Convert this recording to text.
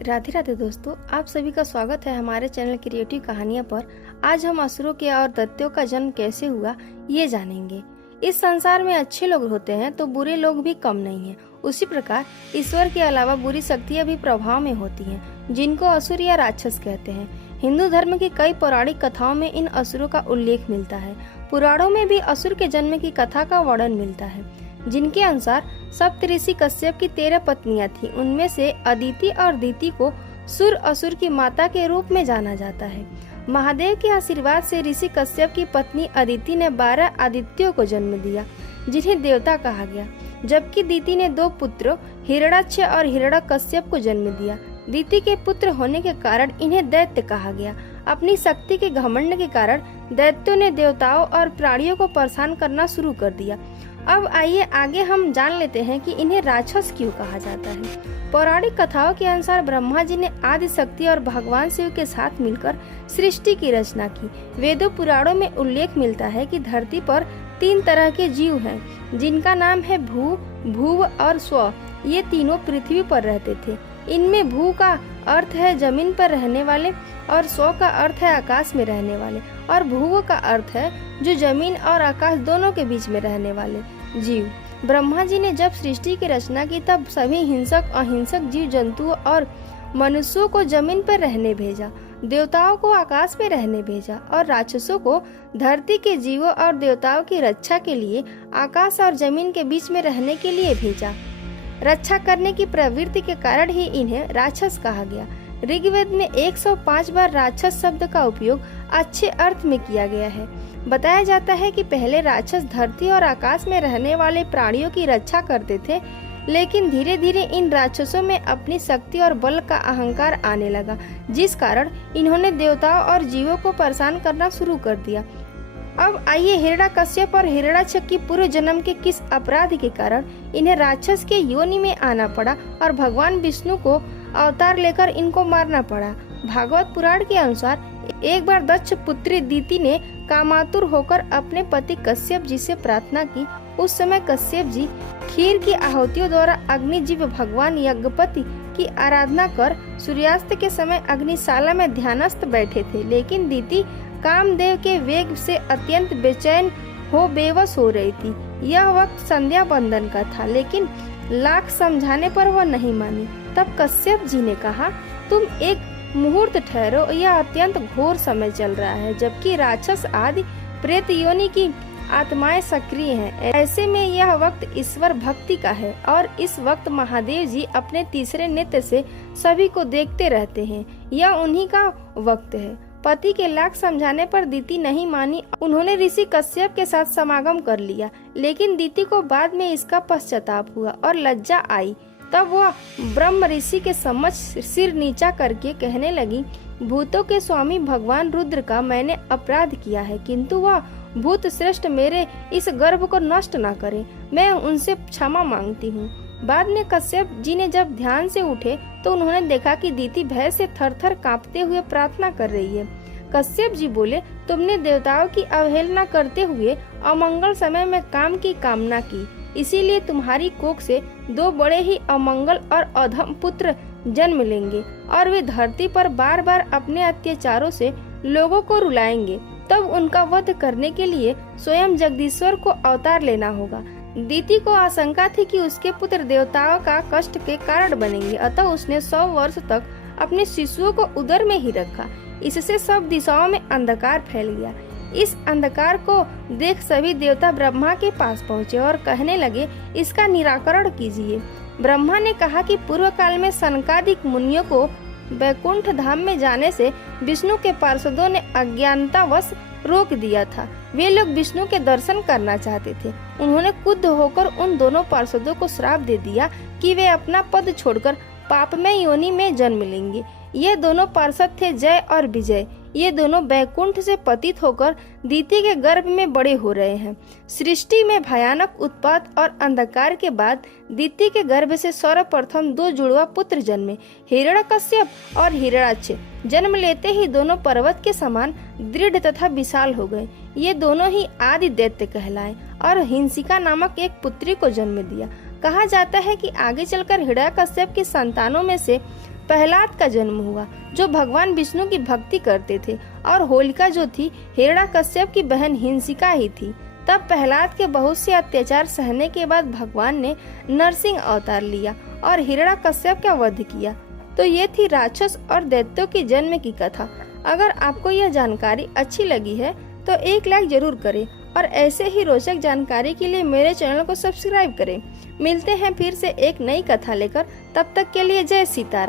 राधे राधे दोस्तों, आप सभी का स्वागत है हमारे चैनल क्रिएटिव कहानियां पर। आज हम असुरों के और दैत्यों का जन्म कैसे हुआ ये जानेंगे। इस संसार में अच्छे लोग होते हैं तो बुरे लोग भी कम नहीं हैं। उसी प्रकार ईश्वर के अलावा बुरी शक्तियां भी प्रभाव में होती हैं, जिनको असुर या राक्षस कहते हैं। हिंदू धर्म की कई पौराणिक कथाओं में इन असुरों का उल्लेख मिलता है। पुराणों में भी असुर के जन्म की कथा का वर्णन मिलता है, जिनके अनुसार सप्तऋषि कश्यप की 13 पत्नियां थीं। उनमें से अदिति और दिति को सुर असुर की माता के रूप में जाना जाता है। महादेव के आशीर्वाद से ऋषि कश्यप की पत्नी अदिति ने 12 आदित्यों को जन्म दिया, जिन्हें देवता कहा गया, जबकि दिति ने 2 पुत्र हिरणाक्ष और हिरण्यकश्यप को जन्म दिया। दिति के पुत्र होने के कारण इन्हें दैत्य कहा गया। अपनी शक्ति के घमंड के कारण दैत्यों ने देवताओं और प्राणियों को परेशान करना शुरू कर दिया। अब आइए आगे हम जान लेते हैं कि इन्हें राक्षस क्यों कहा जाता है। पौराणिक कथाओं के अनुसार ब्रह्मा जी ने आदि शक्ति और भगवान शिव के साथ मिलकर सृष्टि की रचना की। वेदों पुराणों में उल्लेख मिलता है कि धरती पर 3 तरह के जीव हैं, जिनका नाम है भू, भुव और स्व। ये तीनों पृथ्वी पर रहते थे। इनमें भू का अर्थ है जमीन पर रहने वाले, और स्व का अर्थ है आकाश में रहने वाले, और भुव का अर्थ है जो जमीन और आकाश दोनों के बीच में रहने वाले जीव। ब्रह्मा जी ने जब सृष्टि की रचना की तब सभी हिंसक, अहिंसक जीव जंतुओं और मनुष्यों को जमीन पर रहने भेजा, देवताओं को आकाश में रहने भेजा और राक्षसों को धरती के जीवों और देवताओं की रक्षा के लिए आकाश और जमीन के बीच में रहने के लिए भेजा। रक्षा करने की प्रवृत्ति के कारण ही इन्हें राक्षस कहा गया। ऋग्वेद में 105 बार राक्षस शब्द का उपयोग अच्छे अर्थ में किया गया है। बताया जाता है कि पहले राक्षस धरती और आकाश में रहने वाले प्राणियों की रक्षा करते थे, लेकिन धीरे धीरे इन राक्षसों में अपनी शक्ति और बल का अहंकार आने लगा, जिस कारण इन्होंने देवताओं और जीवों को परेशान करना शुरू कर दिया। अब आइए हिरण्यकश्यप और हिरण्याक्ष की पूर्व जन्म के किस अपराध के कारण इन्हें राक्षस के योनि में आना पड़ा और भगवान विष्णु को अवतार लेकर इनको मारना पड़ा। भागवत पुराण के अनुसार एक बार दक्ष पुत्री दिति ने कामातुर होकर अपने पति कश्यप जी से प्रार्थना की। उस समय कश्यप जी खीर की आहुतियों द्वारा अग्निजीव भगवान यज्ञपति की आराधना कर सूर्यास्त के समय अग्निशाला में ध्यानस्थ बैठे थे, लेकिन दिति कामदेव के वेग से अत्यंत बेचैन हो बेवश हो रही थी। यह वक्त संध्या बंदन का था, लेकिन लाख समझाने पर वह नहीं मानी। तब कश्यप जी ने कहा, तुम एक मुहूर्त ठहरो, यह अत्यंत घोर समय चल रहा है, जबकि राक्षस आदि प्रेत योनि की आत्माएं सक्रिय हैं। ऐसे में यह वक्त ईश्वर भक्ति का है, और इस वक्त महादेव जी अपने तीसरे नेत्र से सभी को देखते रहते हैं। यह उन्हीं का वक्त है। पति के लाख समझाने पर दिति नहीं मानी। उन्होंने ऋषि कश्यप के साथ समागम कर लिया, लेकिन दिति को बाद में इसका पश्चाताप हुआ और लज्जा आई। तब वह ब्रह्म ऋषि के समक्ष सिर नीचा करके कहने लगी, भूतों के स्वामी भगवान रुद्र का मैंने अपराध किया है, किंतु वह भूत श्रेष्ठ मेरे इस गर्भ को नष्ट न करे। मैं उनसे क्षमा मांगती हूँ। बाद में कश्यप जी ने जब ध्यान से उठे तो उन्होंने देखा कि दिति भय से थर-थर कांपते हुए प्रार्थना कर रही है। कश्यप जी बोले, तुमने देवताओं की अवहेलना करते हुए अमंगल समय में काम की कामना की, इसीलिए तुम्हारी कोख से 2 बड़े ही अमंगल और अधम पुत्र जन्म लेंगे, और वे धरती पर बार बार अपने अत्याचारों से लोगों को रुलाएंगे। तब उनका वध करने के लिए स्वयं जगदीश्वर को अवतार लेना होगा। दिति को आशंका थी कि उसके पुत्र देवताओं का कष्ट के कारण बनेंगे, अतः उसने 100 वर्ष तक अपने शिशुओं को उदर में ही रखा। इससे सब दिशाओं में अंधकार फैल गया। इस अंधकार को देख सभी देवता ब्रह्मा के पास पहुँचे और कहने लगे, इसका निराकरण कीजिए। ब्रह्मा ने कहा कि पूर्व काल में सनकादिक मुनियों को वैकुंठ धाम में जाने से विष्णु के पार्षदों ने अज्ञानतावश रोक दिया था। वे लोग विष्णु के दर्शन करना चाहते थे। उन्होंने क्रुद्ध होकर उन दोनों पार्षदों को श्राप दे दिया कि वे अपना पद छोड़कर पापमय योनि में जन्म लेंगे। ये दोनों पार्षद थे जय और विजय। ये दोनों बैकुंठ से पतित होकर दिति के गर्भ में बड़े हो रहे हैं। सृष्टि में भयानक उत्पात और अंधकार के बाद दिति के गर्भ से सर्वप्रथम 2 जुड़वा पुत्र जन्मे, हिरण्यकश्यप और हिरण्याक्ष। जन्म लेते ही दोनों पर्वत के समान दृढ़ तथा विशाल हो गए। ये दोनों ही आदि दैत्य कहलाए और हिंसिका नामक एक पुत्री को जन्म दिया। कहा जाता है कि आगे चलकर हिरण्यकश्यप की संतानों में से प्रहलाद का जन्म हुआ, जो भगवान विष्णु की भक्ति करते थे, और होलिका जो थी हिरण्यकश्यप की बहन हिंसिका ही थी। तब प्रहलाद के बहुत से अत्याचार सहने के बाद भगवान ने नरसिंह अवतार लिया और हिरण्यकश्यप का वध किया। तो ये थी राक्षस और दैत्यों की जन्म की कथा। अगर आपको यह जानकारी अच्छी लगी है तो एक लाइक जरूर करें और ऐसे ही रोचक जानकारी के लिए मेरे चैनल को सब्सक्राइब करें। मिलते हैं फिर से एक नई कथा लेकर, तब तक के लिए जय सीताराम।